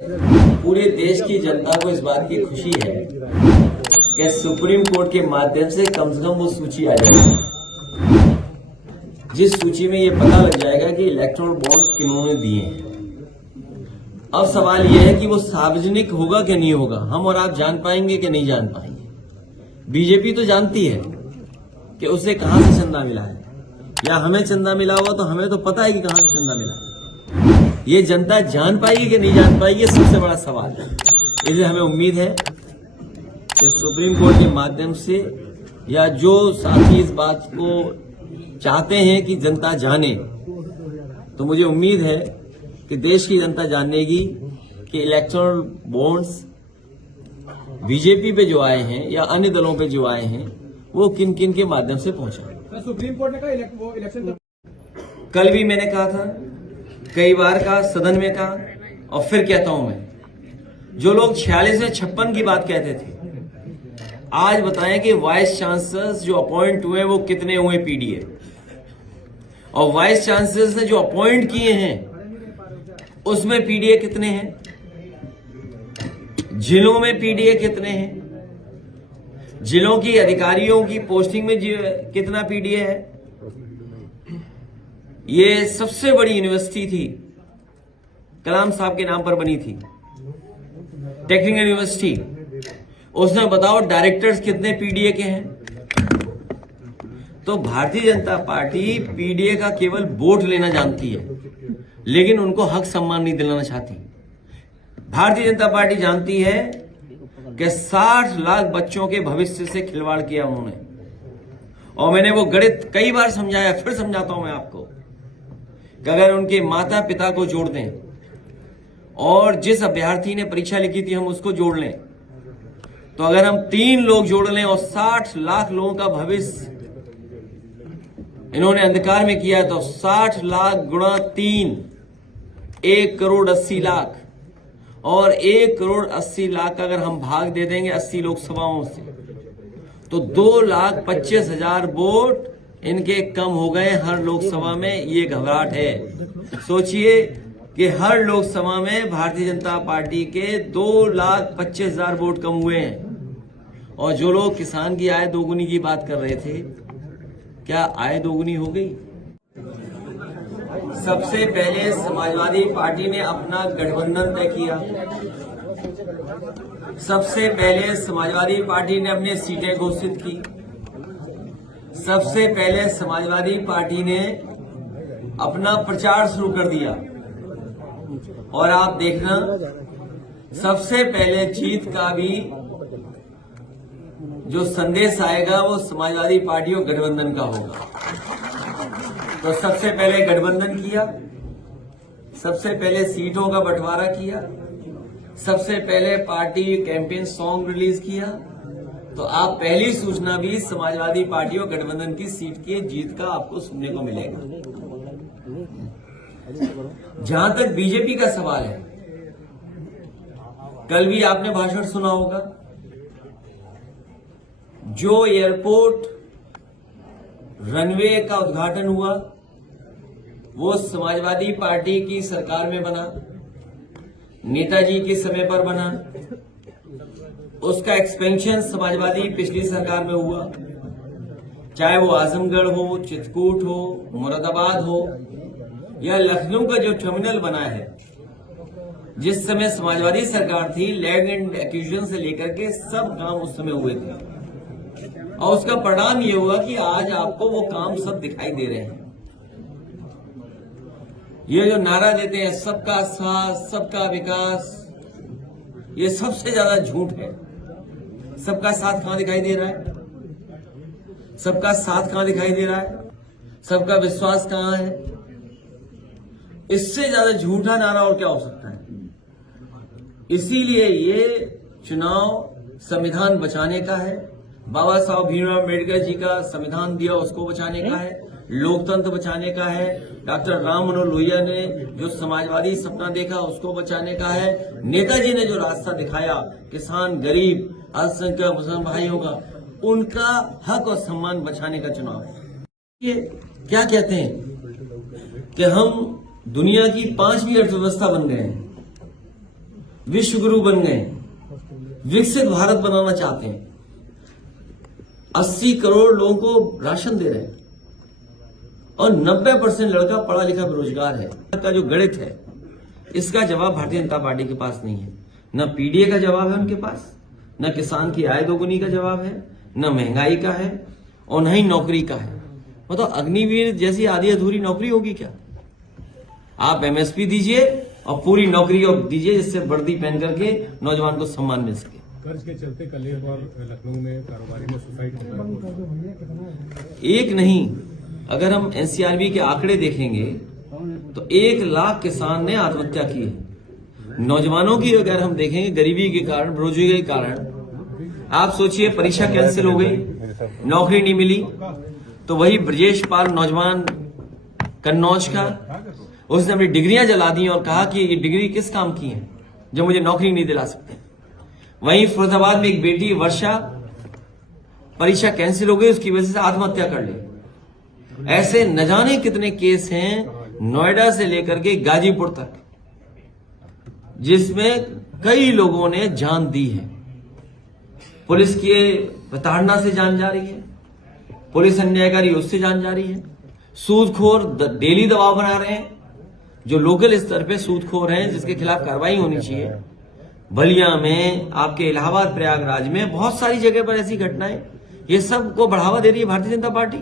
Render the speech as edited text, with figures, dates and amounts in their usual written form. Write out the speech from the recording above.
पूरे देश की जनता को इस बात की खुशी है कि सुप्रीम कोर्ट के माध्यम से कम वो सूची आ जाएगी, जिस सूची में ये पता लग जाएगा कि इलेक्टोरल बॉन्ड्स किन्होंने दिए हैं। अब सवाल यह है कि वो सार्वजनिक होगा कि नहीं होगा, हम और आप जान पाएंगे कि नहीं जान पाएंगे। बीजेपी तो जानती है कि उसे कहां से चंदा मिला है, या हमें चंदा मिला होगा तो हमें तो पता है कि कहां से चंदा मिला है। ये जनता जान पाएगी कि नहीं जान पाएगी, ये सबसे बड़ा सवाल है। इसलिए हमें उम्मीद है कि सुप्रीम कोर्ट के माध्यम से, या जो साथी इस बात को चाहते हैं कि जनता जाने, तो मुझे उम्मीद है कि देश की जनता जानेगी कि इलेक्टोरल बॉन्ड्स बीजेपी पे जो आए हैं या अन्य दलों पे जो आए हैं वो किन किन के माध्यम से पहुंचा। सुप्रीम कोर्ट ने कहा इलेक्शन, कल भी मैंने कहा था, कई बार कहा, सदन में कहा, और फिर कहता हूं मैं, जो लोग 46 से 56 की बात कहते थे, आज बताएं कि वाइस चांसलर्स जो अपॉइंट हुए वो कितने हुए पीडीए, और वाइस चांसलर्स ने जो अपॉइंट किए हैं उसमें पीडीए कितने हैं, जिलों में पीडीए कितने हैं, जिलों की अधिकारियों की पोस्टिंग में कितना पीडीए है। ये सबसे बड़ी यूनिवर्सिटी थी, कलाम साहब के नाम पर बनी थी, टेक्निकल यूनिवर्सिटी, उसने बताओ डायरेक्टर्स कितने पीडीए के हैं। तो भारतीय जनता पार्टी पीडीए का केवल वोट लेना जानती है, लेकिन उनको हक सम्मान नहीं दिलाना चाहती। भारतीय जनता पार्टी जानती है कि 60 लाख बच्चों के भविष्य से खिलवाड़ किया उन्होंने, और मैंने वो गणित कई बार समझाया, फिर समझाता हूं मैं आपको, कि अगर उनके माता पिता को जोड़ दें और जिस अभ्यर्थी ने परीक्षा लिखी थी हम उसको जोड़ लें, तो अगर हम 3 लोग जोड़ लें और 60 लाख लोगों का भविष्य इन्होंने अंधकार में किया, तो 60 लाख गुणा 3, 1 करोड़ 80 लाख, और 1 करोड़ 80 लाख का अगर हम भाग दे देंगे 80 लोकसभाओं से, तो 2,25,000 वोट इनके कम हो गए हर लोकसभा में। ये घबराहट है। सोचिए कि हर लोकसभा में भारतीय जनता पार्टी के 2,25,000 वोट कम हुए हैं। और जो लोग किसान की आय दोगुनी की बात कर रहे थे, क्या आय दोगुनी हो गई? सबसे पहले समाजवादी पार्टी ने अपना गठबंधन तय किया, सबसे पहले समाजवादी पार्टी ने अपनी सीटें घोषित की, सबसे पहले समाजवादी पार्टी ने अपना प्रचार शुरू कर दिया, और आप देखना सबसे पहले जीत का भी जो संदेश आएगा वो समाजवादी पार्टी और गठबंधन का होगा। तो सबसे पहले गठबंधन किया, सबसे पहले सीटों का बंटवारा किया, सबसे पहले पार्टी कैंपेन सॉन्ग रिलीज किया। तो आप पहली सूचना भी समाजवादी पार्टी और गठबंधन की सीट की जीत का आपको सुनने को मिलेगा। जहां तक बीजेपी का सवाल है, कल भी आपने भाषण सुना होगा, जो एयरपोर्ट रनवे का उद्घाटन हुआ वो समाजवादी पार्टी की सरकार में बना, नेताजी के समय पर बना, उसका एक्सपेंशन समाजवादी पिछली सरकार में हुआ, चाहे वो आजमगढ़ हो, चित्रकूट हो, मुरादाबाद हो, या लखनऊ का जो टर्मिनल बना है, जिस समय समाजवादी सरकार थी, लैंड एंड एक्विजिशन से लेकर के सब काम उस समय हुए थे, और उसका परिणाम ये हुआ कि आज आपको वो काम सब दिखाई दे रहे हैं। ये जो नारा देते हैं सबका साथ सबका विकास, ये सबसे ज्यादा झूठ है। सबका साथ कहां दिखाई दे रहा है? सबका साथ कहां दिखाई दे रहा है? सबका विश्वास कहां है? इससे ज्यादा झूठा नारा और क्या हो सकता है? इसीलिए ये चुनाव संविधान बचाने का है, बाबा साहब भीमराव अम्बेडकर जी का संविधान दिया उसको बचाने का है, लोकतंत्र बचाने का है, डॉक्टर राम मनोहर लोहिया ने जो समाजवादी सपना देखा उसको बचाने का है, नेताजी ने जो रास्ता दिखाया किसान, गरीब, अल्पसंख्यक मुसलमान भाइयों का, उनका हक और सम्मान बचाने का चुनाव है। ये क्या कहते हैं कि हम दुनिया की 5वीं अर्थव्यवस्था बन गए हैं, विश्व गुरु बन गए, विकसित भारत बनाना चाहते हैं, 80 करोड़ लोगों को राशन दे रहे हैं और 90% लड़का पढ़ा लिखा बेरोजगार है। का जो गणित है इसका जवाब भारतीय जनता पार्टी के पास नहीं है। न पीडीए का जवाब है उनके पास, न किसान की आय दोगुनी का जवाब है, न महंगाई का है और न ही नौकरी का है। मतलब अग्निवीर जैसी आधी अधूरी नौकरी होगी क्या? आप एमएसपी दीजिए और पूरी नौकरी दीजिए जिससे वर्दी पहन करके नौजवान को सम्मान मिल सके। कर्ज के चलते कल एक और लखनऊ में कारोबारी में सुसाइड होता है। एक नहीं, अगर हम एनसीआरबी के आंकड़े देखेंगे तो 1 लाख किसान ने आत्महत्या की है। नौजवानों की अगर हम देखेंगे गरीबी के कारण, बेरोजगारी के कारण, आप सोचिए परीक्षा कैंसिल हो गई, नौकरी नहीं मिली, तो वही ब्रजेश पाल नौजवान कन्नौज का, उसने अपनी डिग्रियां जला दी और कहा कि ये डिग्री किस काम की है जो मुझे नौकरी नहीं दिला सकते। वहीं फरीदाबाद में एक बेटी वर्षा, परीक्षा कैंसिल हो गई, उसकी वजह से आत्महत्या कर ली। ऐसे न जाने कितने केस हैं नोएडा से लेकर के गाजीपुर तक, जिसमें कई लोगों ने जान दी है। पुलिस की प्रताड़ना से जान जा रही है, पुलिस अन्यायकारी उससे जान जा रही है। सूदखोर डेली दबाव बना रहे हैं, जो लोकल स्तर पे सूदखोर हैं जिसके खिलाफ कार्रवाई होनी चाहिए। बलिया में, आपके इलाहाबाद प्रयागराज में बहुत सारी जगह पर ऐसी घटनाएं, ये सब को बढ़ावा दे रही है भारतीय जनता पार्टी।